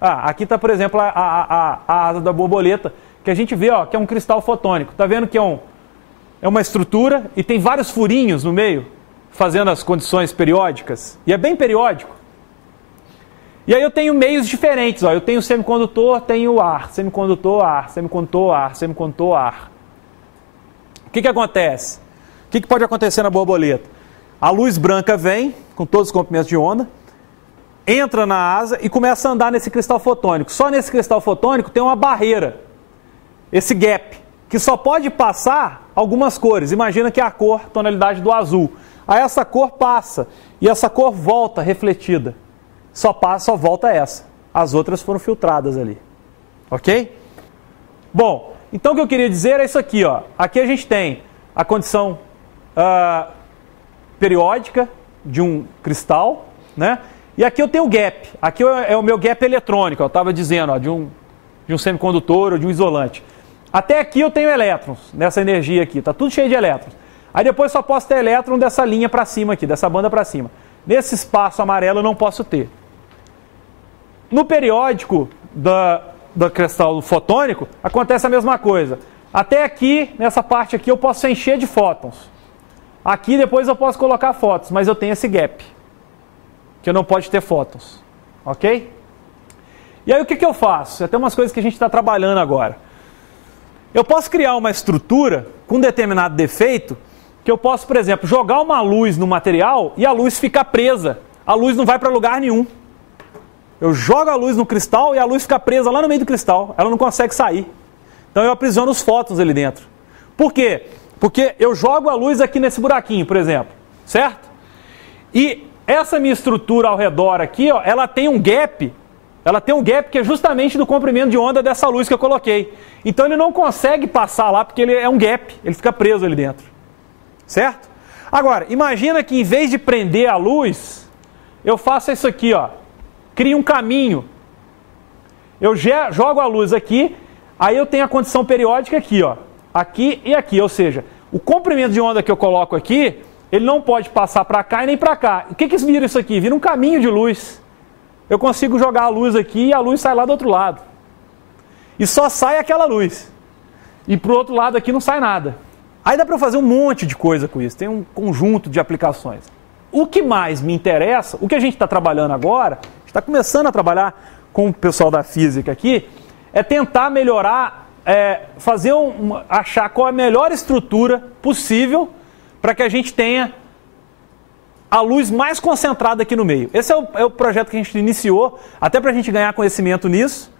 Aqui está, por exemplo, a asa da borboleta, que a gente vê, ó, que é um cristal fotônico. Está vendo que é uma estrutura e tem vários furinhos no meio, fazendo as condições periódicas. E é bem periódico. E aí eu tenho meios diferentes. Ó. Eu tenho semicondutor, tenho ar, semicondutor, ar, semicondutor, ar, semicondutor, ar. O que acontece? O que pode acontecer na borboleta? A luz branca vem, com todos os comprimentos de onda, entra na asa e começa a andar nesse cristal fotônico. Só nesse cristal fotônico tem uma barreira, esse gap, que só pode passar algumas cores. Imagina que é a cor, tonalidade do azul. Aí essa cor passa e essa cor volta refletida. Só volta essa. As outras foram filtradas ali. Ok? Bom, então o que eu queria dizer é isso aqui, ó. Aqui a gente tem a condição periódica de um cristal, né? E aqui eu tenho o gap. Aqui é o meu gap eletrônico, eu estava dizendo, ó, de um semicondutor ou de um isolante. Até aqui eu tenho elétrons, nessa energia aqui, está tudo cheio de elétrons. Aí depois só posso ter elétron dessa linha para cima aqui, dessa banda para cima. Nesse espaço amarelo eu não posso ter. No periódico do cristal fotônico, acontece a mesma coisa. Até aqui, nessa parte aqui, eu posso encher de fótons. Aqui depois eu posso colocar fótons, mas eu tenho esse gap, que não pode ter fótons. Ok? E aí o que eu faço? Tem umas coisas que a gente está trabalhando agora. Eu posso criar uma estrutura com determinado defeito, que eu posso, por exemplo, jogar uma luz no material e a luz ficar presa. A luz não vai para lugar nenhum. Eu jogo a luz no cristal e a luz fica presa lá no meio do cristal. Ela não consegue sair. Então eu aprisiono os fótons ali dentro. Por quê? Porque eu jogo a luz aqui nesse buraquinho, por exemplo. Certo? E essa minha estrutura ao redor aqui, ó, ela tem um gap. Ela tem um gap que é justamente do comprimento de onda dessa luz que eu coloquei. Então ele não consegue passar lá porque ele é um gap. Ele fica preso ali dentro. Certo? Agora, imagina que em vez de prender a luz, eu faço isso aqui, ó. Crio um caminho. Eu jogo a luz aqui, aí eu tenho a condição periódica aqui, ó. Aqui e aqui, ou seja, o comprimento de onda que eu coloco aqui, ele não pode passar para cá e nem para cá. O que vira isso aqui? Vira um caminho de luz. Eu consigo jogar a luz aqui e a luz sai lá do outro lado. E só sai aquela luz. E pro outro lado aqui não sai nada. Aí dá para fazer um monte de coisa com isso. Tem um conjunto de aplicações. O que mais me interessa, o que a gente está trabalhando agora, está começando a trabalhar com o pessoal da física aqui, é tentar melhorar, achar qual é a melhor estrutura possível para que a gente tenha a luz mais concentrada aqui no meio. Esse é o projeto que a gente iniciou, até para a gente ganhar conhecimento nisso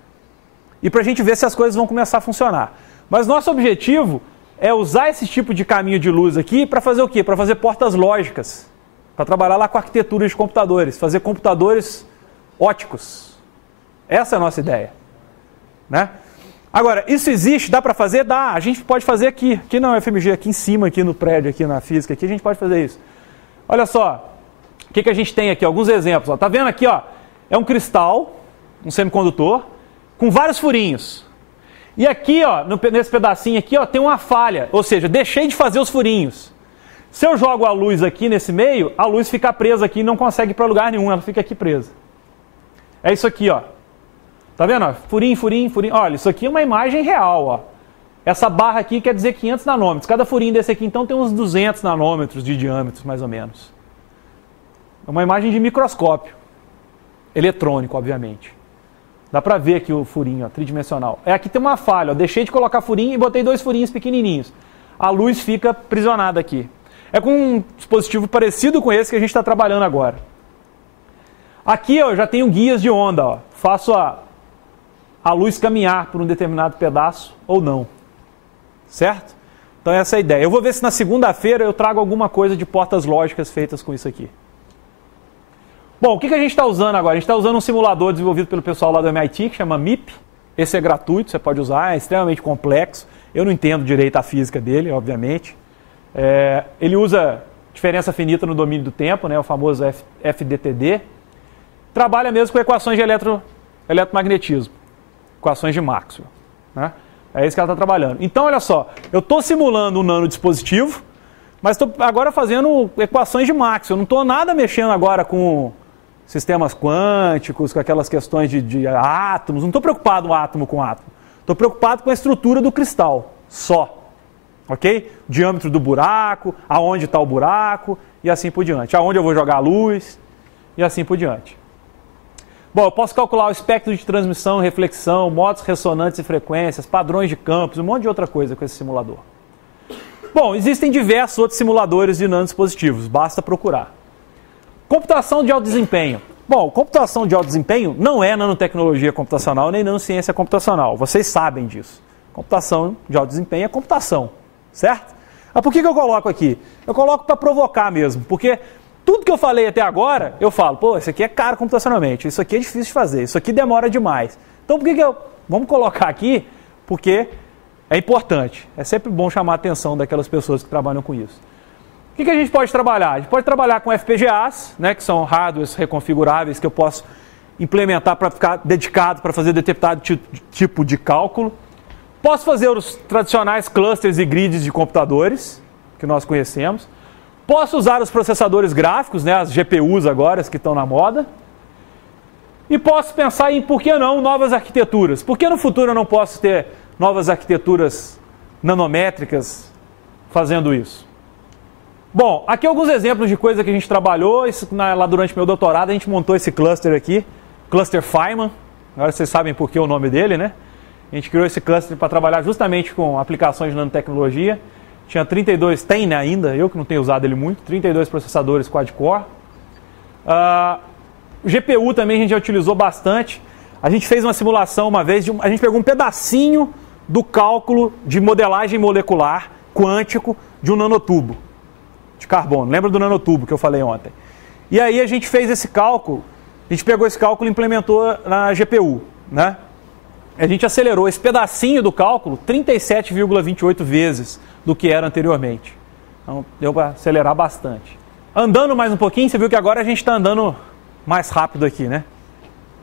e para a gente ver se as coisas vão começar a funcionar. Mas nosso objetivo é usar esse tipo de caminho de luz aqui para fazer o quê? Para fazer portas lógicas, para trabalhar lá com arquitetura de computadores, fazer computadores óticos. Essa é a nossa ideia. Né? Agora, isso existe? Dá para fazer? Dá. A gente pode fazer aqui na UFMG, aqui em cima, aqui no prédio, aqui na física, aqui a gente pode fazer isso. Olha só, o que a gente tem aqui? Alguns exemplos. Ó. Tá vendo aqui? Ó, é um cristal, um semicondutor, com vários furinhos. E aqui, ó, nesse pedacinho aqui, ó, tem uma falha. Ou seja, deixei de fazer os furinhos. Se eu jogo a luz aqui nesse meio, a luz fica presa aqui e não consegue ir para lugar nenhum, ela fica aqui presa. É isso aqui, ó. Tá vendo? Ó? Furinho, furinho, furinho. Olha, isso aqui é uma imagem real, ó. Essa barra aqui quer dizer 500 nanômetros. Cada furinho desse aqui, então, tem uns 200 nanômetros de diâmetro, mais ou menos. É uma imagem de microscópio. Eletrônico, obviamente. Dá para ver aqui o furinho, ó, tridimensional. Aqui tem uma falha, ó. Deixei de colocar furinho e botei 2 furinhos pequenininhos. A luz fica aprisionada aqui. É com um dispositivo parecido com esse que a gente está trabalhando agora. Aqui, ó, eu já tenho guias de onda. Ó. Faço a luz caminhar por um determinado pedaço ou não. Certo? Então essa é a ideia. Eu vou ver se na segunda-feira eu trago alguma coisa de portas lógicas feitas com isso aqui. Bom, o que a gente está usando agora? A gente está usando um simulador desenvolvido pelo pessoal lá do MIT, que chama MIP. Esse é gratuito, você pode usar, é extremamente complexo. Eu não entendo direito a física dele, obviamente. Ele usa diferença finita no domínio do tempo, né, o famoso FDTD. Trabalha mesmo com equações de eletromagnetismo, equações de Maxwell. Né? É isso que ela está trabalhando. Então, olha só, eu estou simulando um nanodispositivo, mas estou agora fazendo equações de Maxwell. Eu não estou nada mexendo agora com sistemas quânticos, com aquelas questões de átomos. Não estou preocupado átomo com átomo. Estou preocupado com a estrutura do cristal, só. Ok? O diâmetro do buraco, aonde está o buraco e assim por diante. Aonde eu vou jogar a luz e assim por diante. Bom, eu posso calcular o espectro de transmissão, reflexão, modos ressonantes e frequências, padrões de campos, um monte de outra coisa com esse simulador. Bom, existem diversos outros simuladores de nanodispositivos, basta procurar. Computação de alto desempenho. Bom, computação de alto desempenho não é nanotecnologia computacional nem nanociência computacional, vocês sabem disso. Computação de alto desempenho é computação, certo? Mas por que eu coloco aqui? Eu coloco para provocar mesmo, porque tudo que eu falei até agora, eu falo, pô, isso aqui é caro computacionalmente, isso aqui é difícil de fazer, isso aqui demora demais. Então por que eu... Vamos colocar aqui, porque é importante. É sempre bom chamar a atenção daquelas pessoas que trabalham com isso. O que a gente pode trabalhar? A gente pode trabalhar com FPGAs, né, que são hardwares reconfiguráveis que eu posso implementar para ficar dedicado para fazer determinado tipo de cálculo. Posso fazer os tradicionais clusters e grids de computadores, que nós conhecemos. Posso usar os processadores gráficos, né, as GPUs agora, as que estão na moda. E posso pensar em, por que não, novas arquiteturas. Por que no futuro eu não posso ter novas arquiteturas nanométricas fazendo isso? Bom, aqui alguns exemplos de coisa que a gente trabalhou. Isso, lá durante meu doutorado a gente montou esse cluster aqui, Cluster Feynman. Agora vocês sabem por que o nome dele, né? A gente criou esse cluster para trabalhar justamente com aplicações de nanotecnologia. Tinha 32, tem né, ainda, eu que não tenho usado ele muito, 32 processadores quad-core. O GPU também a gente já utilizou bastante. A gente fez uma simulação uma vez, a gente pegou um pedacinho do cálculo de modelagem molecular quântico de um nanotubo de carbono. Lembra do nanotubo que eu falei ontem? E aí a gente fez esse cálculo, a gente pegou esse cálculo e implementou na GPU, né? A gente acelerou esse pedacinho do cálculo 37,28 vezes do que era anteriormente. Então, deu para acelerar bastante. Andando mais um pouquinho, você viu que agora a gente está andando mais rápido aqui, né?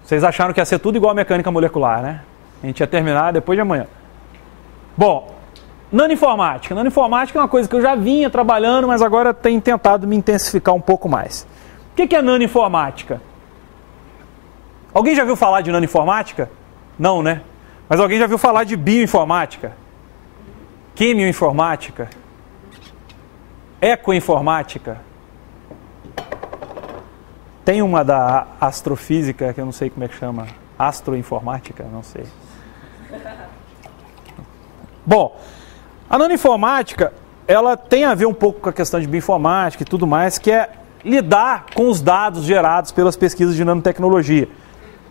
Vocês acharam que ia ser tudo igual a mecânica molecular, né? A gente ia terminar depois de amanhã. Bom, nanoinformática. Nanoinformática é uma coisa que eu já vinha trabalhando, mas agora tenho tentado me intensificar um pouco mais. O que é nanoinformática? Alguém já viu falar de nanoinformática? Não, né? Mas alguém já viu falar de bioinformática? Quimioinformática? Ecoinformática? Tem uma da astrofísica, que eu não sei como é que chama. Astroinformática? Não sei. Bom, a nanoinformática, ela tem a ver um pouco com a questão de bioinformática e tudo mais, que é lidar com os dados gerados pelas pesquisas de nanotecnologia.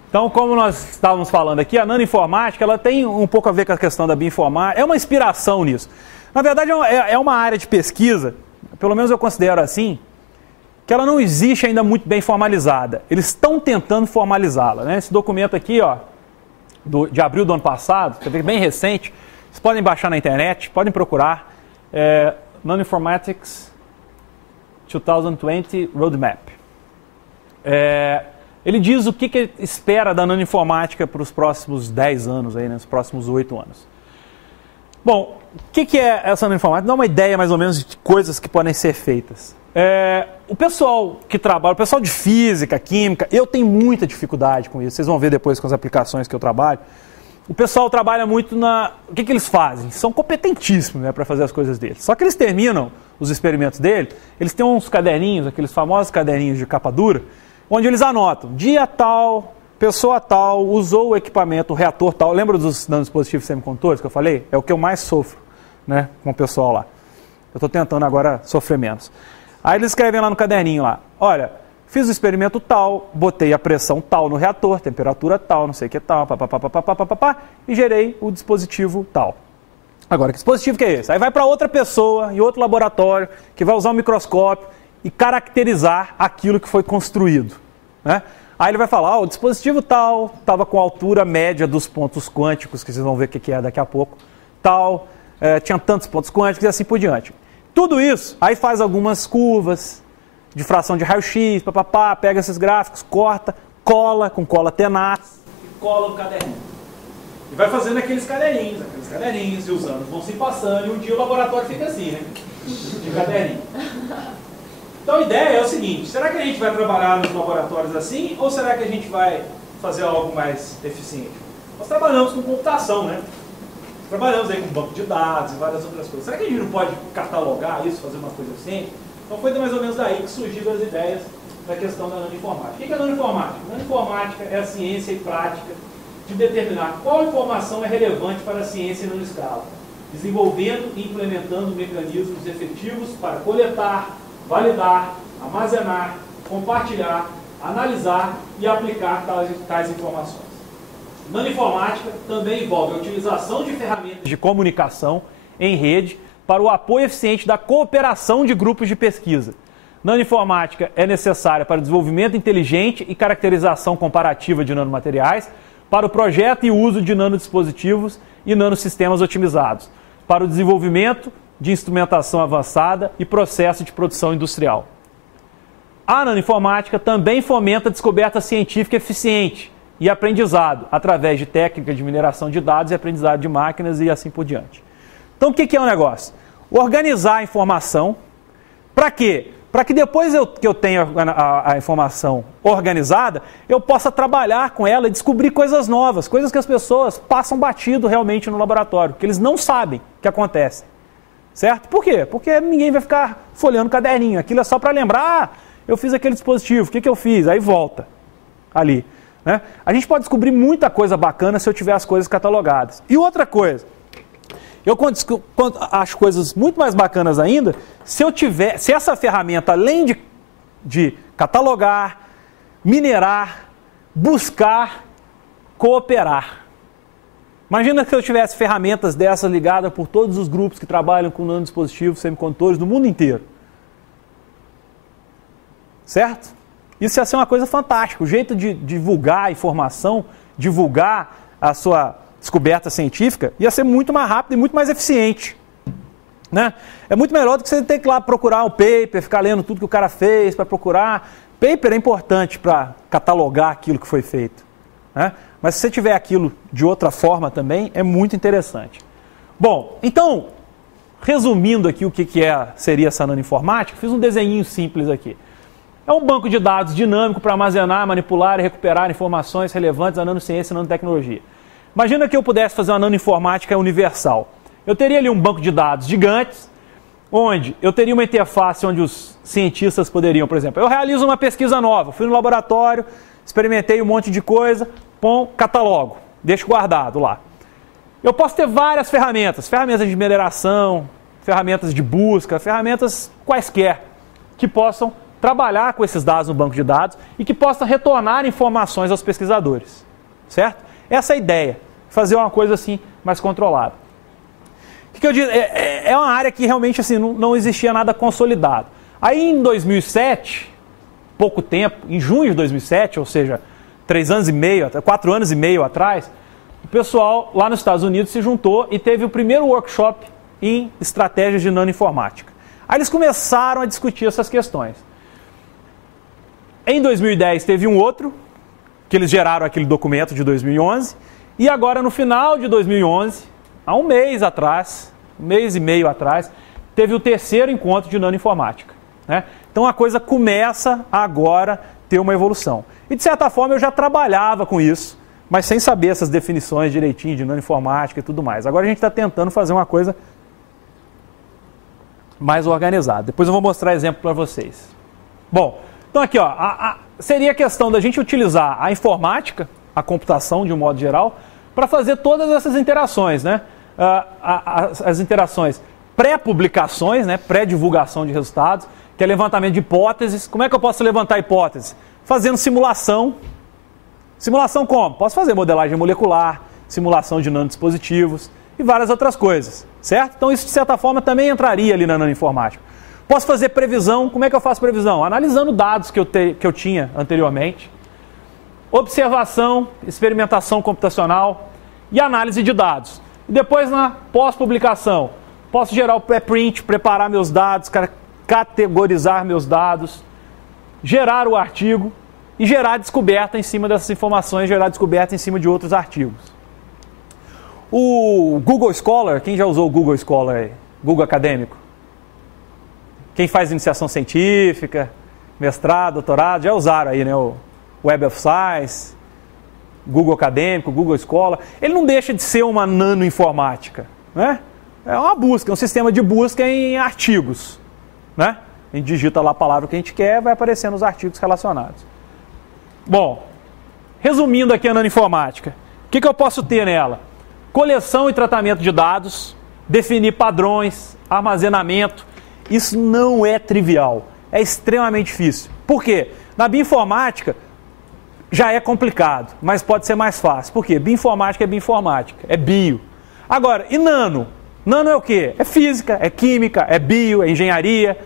Então, como nós estávamos falando aqui, a nanoinformática ela tem um pouco a ver com a questão da bioinformática, é uma inspiração nisso. Na verdade, é uma área de pesquisa, pelo menos eu considero assim, que ela não existe ainda muito bem formalizada. Eles estão tentando formalizá-la, né? Esse documento aqui, ó, de abril do ano passado, bem recente, vocês podem baixar na internet, podem procurar, Nanoinformatics 2020 Roadmap. Ele diz o que espera da nanoinformática para os próximos 10 anos, aí, né, os próximos 8 anos. Bom, o que é essa nanoinformática? Dá uma ideia mais ou menos de coisas que podem ser feitas. O pessoal que trabalha, o pessoal de física, química, eu tenho muita dificuldade com isso, vocês vão ver depois com as aplicações que eu trabalho. O pessoal trabalha muito na... O que eles fazem? São competentíssimos, né, para fazer as coisas deles. Só que eles terminam os experimentos dele, eles têm uns caderninhos, aqueles famosos caderninhos de capa dura, onde eles anotam, dia tal, pessoa tal, usou o equipamento, o reator tal. Lembra dos nanodispositivos semicondutores que eu falei? É o que eu mais sofro, né, com o pessoal lá. Eu estou tentando agora sofrer menos. Aí eles escrevem lá no caderninho lá, olha, fiz o experimento tal, botei a pressão tal no reator, temperatura tal, não sei o que tal, e gerei o dispositivo tal. Agora, que dispositivo que é esse? Aí vai para outra pessoa, em outro laboratório, que vai usar um microscópio e caracterizar aquilo que foi construído, né? Aí ele vai falar, o dispositivo tal, estava com a altura média dos pontos quânticos, que vocês vão ver o que é daqui a pouco, tal, tinha tantos pontos quânticos e assim por diante. Tudo isso, aí faz algumas curvas de fração de raio-x, pega esses gráficos, corta, cola com cola tenaz e cola no caderninho. E vai fazendo aqueles caderninhos, e os anos vão se passando, e um dia o laboratório fica assim, né? De caderninho. Então a ideia é o seguinte, será que a gente vai trabalhar nos laboratórios assim ou será que a gente vai fazer algo mais eficiente? Nós trabalhamos com computação, né? Trabalhamos aí com banco de dados e várias outras coisas. Será que a gente não pode catalogar isso, fazer uma coisa eficiente? Então foi mais ou menos daí que surgiram as ideias da questão da nanoinformática. O que é nanoinformática? Nanoinformática é a ciência e prática de determinar qual informação é relevante para a ciência em nanoescala, desenvolvendo e implementando mecanismos efetivos para coletar, validar, armazenar, compartilhar, analisar e aplicar tais informações. Nanoinformática também envolve a utilização de ferramentas de comunicação em rede para o apoio eficiente da cooperação de grupos de pesquisa. Nanoinformática é necessária para o desenvolvimento inteligente e caracterização comparativa de nanomateriais, para o projeto e uso de nanodispositivos e nanosistemas otimizados, para o desenvolvimento de instrumentação avançada e processo de produção industrial. A nanoinformática também fomenta a descoberta científica eficiente e aprendizado, através de técnicas de mineração de dados e aprendizado de máquinas e assim por diante. Então o que é o negócio? Organizar a informação, para quê? Para que depois que eu tenha a informação organizada, eu possa trabalhar com ela e descobrir coisas novas, coisas que as pessoas passam batido realmente no laboratório, que eles não sabem que acontece. Certo? Por quê? Porque ninguém vai ficar folheando caderninho. Aquilo é só para lembrar, eu fiz aquele dispositivo, o que eu fiz? Aí volta ali. Né? A gente pode descobrir muita coisa bacana se eu tiver as coisas catalogadas. E outra coisa, eu acho coisas muito mais bacanas ainda se essa ferramenta, além de catalogar, minerar, buscar, cooperar. Imagina se eu tivesse ferramentas dessas ligadas por todos os grupos que trabalham com nanodispositivos, semicondutores no mundo inteiro. Certo? Isso ia ser uma coisa fantástica. O jeito de divulgar a informação, divulgar a sua descoberta científica, ia ser muito mais rápido e muito mais eficiente. Né? É muito melhor do que você ter que ir lá procurar um paper, ficar lendo tudo que o cara fez para procurar. Paper é importante para catalogar aquilo que foi feito. Né? Mas se você tiver aquilo de outra forma também, é muito interessante. Bom, então, resumindo aqui o que seria essa nanoinformática, fiz um desenhinho simples aqui. É um banco de dados dinâmico para armazenar, manipular e recuperar informações relevantes à nanociência e nanotecnologia. Imagina que eu pudesse fazer uma nanoinformática universal. Eu teria ali um banco de dados gigantes, onde eu teria uma interface onde os cientistas poderiam, por exemplo, eu realizo uma pesquisa nova, fui no laboratório, experimentei um monte de coisa, catalogo, deixo guardado lá. Eu posso ter várias ferramentas, ferramentas de mineração, ferramentas de busca, ferramentas quaisquer, que possam trabalhar com esses dados no banco de dados e que possam retornar informações aos pesquisadores, certo? Essa é a ideia, fazer uma coisa assim mais controlada. O que eu digo? É uma área que realmente assim, não existia nada consolidado. Aí em 2007, pouco tempo, em junho de 2007, ou seja, 4 anos e meio atrás, o pessoal lá nos Estados Unidos se juntou e teve o primeiro workshop em estratégias de nanoinformática. Aí eles começaram a discutir essas questões. Em 2010 teve um outro, que eles geraram aquele documento de 2011, e agora no final de 2011, há um mês atrás, um mês e meio atrás, teve o terceiro encontro de nanoinformática. Né? Então a coisa começa agora a ter uma evolução. E de certa forma eu já trabalhava com isso, mas sem saber essas definições direitinho de nanoinformática e tudo mais. Agora a gente está tentando fazer uma coisa mais organizada. Depois eu vou mostrar exemplo para vocês. Bom, então aqui ó, seria a questão da gente utilizar a informática, a computação de um modo geral, para fazer todas essas interações, né? As interações pré-publicações, né? Pré-divulgação de resultados, que é levantamento de hipóteses. Como é que eu posso levantar hipóteses? Fazendo simulação. Simulação como? Posso fazer modelagem molecular, simulação de nanodispositivos e várias outras coisas, certo? Então isso de certa forma também entraria ali na nanoinformática. Posso fazer previsão. Como é que eu faço previsão? Analisando dados que eu tinha anteriormente. Observação, experimentação computacional e análise de dados. E depois na pós-publicação, posso gerar o pré-print, preparar meus dados, categorizar meus dados, gerar o artigo e gerar descoberta em cima dessas informações, gerar descoberta em cima de outros artigos. O Google Scholar, quem já usou o Google Scholar aí? Google Acadêmico? Quem faz iniciação científica, mestrado, doutorado, já usaram aí, né, o Web of Science, Google Acadêmico, Google Escola. Ele não deixa de ser uma nanoinformática, né? É uma busca, é um sistema de busca em artigos, né? A gente digita lá a palavra que a gente quer, vai aparecendo os artigos relacionados. Bom, resumindo aqui a nanoinformática, o que eu posso ter nela? Coleção e tratamento de dados, definir padrões, armazenamento. Isso não é trivial, é extremamente difícil. Por quê? Na bioinformática já é complicado, mas pode ser mais fácil. Por quê? Bioinformática é bioinformática, é bio. Agora, e nano? Nano é o quê? É física, é química, é bio, é engenharia.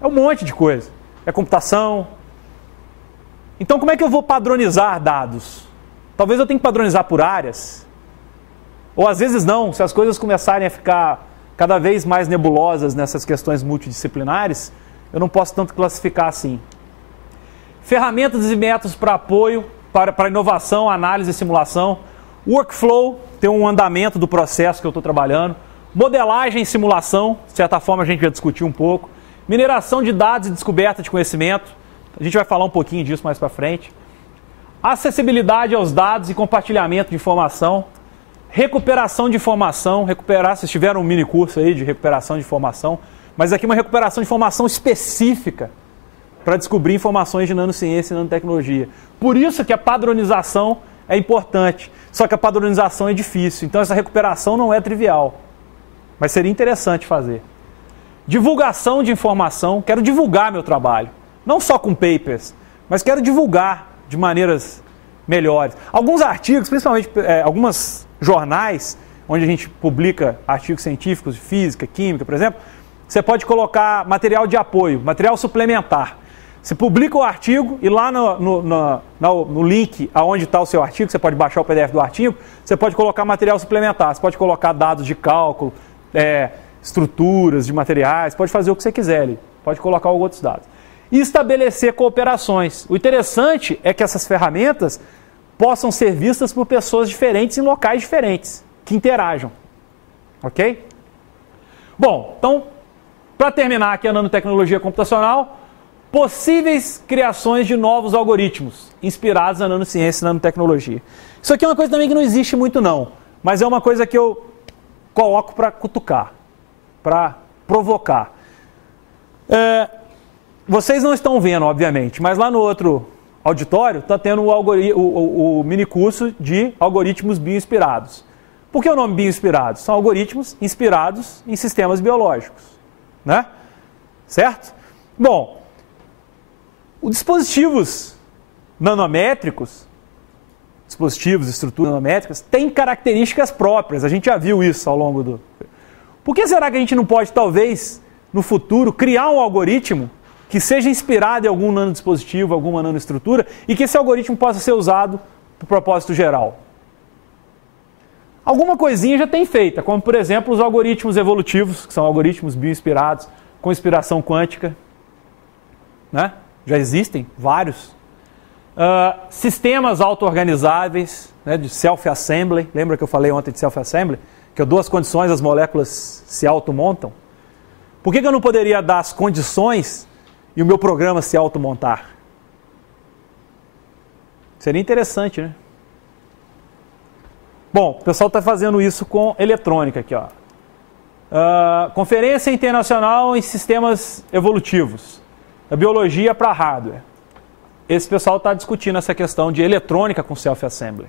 É um monte de coisa. É computação. Então, como é que eu vou padronizar dados? Talvez eu tenha que padronizar por áreas. Ou às vezes não, se as coisas começarem a ficar cada vez mais nebulosas nessas questões multidisciplinares, eu não posso tanto classificar assim. Ferramentas e métodos para apoio, para inovação, análise e simulação. Workflow, tem um andamento do processo que eu estou trabalhando. Modelagem e simulação, de certa forma a gente já discutiu um pouco. Mineração de dados e descoberta de conhecimento. A gente vai falar um pouquinho disso mais para frente. Acessibilidade aos dados e compartilhamento de informação. Recuperação de informação. Recuperar, vocês tiveram um mini curso aí de recuperação de informação. Mas aqui uma recuperação de informação específica para descobrir informações de nanociência e nanotecnologia. Por isso que a padronização é importante. Só que a padronização é difícil. Então essa recuperação não é trivial. Mas seria interessante fazer. Divulgação de informação. Quero divulgar meu trabalho. Não só com papers, mas quero divulgar de maneiras melhores. Alguns artigos, principalmente alguns jornais, onde a gente publica artigos científicos de física, química, por exemplo, você pode colocar material de apoio, material suplementar. Você publica o artigo e lá no link aonde está o seu artigo, você pode baixar o PDF do artigo, você pode colocar material suplementar, você pode colocar dados de cálculo, estruturas de materiais, pode fazer o que você quiser ali, pode colocar outros dados. E estabelecer cooperações. O interessante é que essas ferramentas possam ser vistas por pessoas diferentes em locais diferentes, que interajam. Ok? Bom, então, para terminar aqui a nanotecnologia computacional, possíveis criações de novos algoritmos inspirados na nanociência e nanotecnologia. Isso aqui é uma coisa também que não existe muito não, mas é uma coisa que eu coloco para cutucar, para provocar. Vocês não estão vendo, obviamente, mas lá no outro auditório está tendo o mini curso de algoritmos bioinspirados. Por que o nome bioinspirados? São algoritmos inspirados em sistemas biológicos, né? Certo? Bom, os dispositivos nanométricos, dispositivos, estruturas nanométricas, têm características próprias. A gente já viu isso ao longo do... Por que será que a gente não pode, talvez, no futuro, criar um algoritmo que seja inspirado em algum nanodispositivo, alguma nanoestrutura, e que esse algoritmo possa ser usado para o propósito geral? Alguma coisinha já tem feita, como, por exemplo, os algoritmos evolutivos, que são algoritmos bioinspirados, com inspiração quântica, né? Já existem vários. Sistemas auto-organizáveis, né, de self-assembly. Lembra que eu falei ontem de self-assembly? Que eu dou as condições, as moléculas se automontam. Por que eu não poderia dar as condições e o meu programa se automontar? Seria interessante, né? Bom, o pessoal está fazendo isso com eletrônica aqui, ó. Conferência Internacional em Sistemas Evolutivos. Da biologia para hardware. Esse pessoal está discutindo essa questão de eletrônica com self-assembly.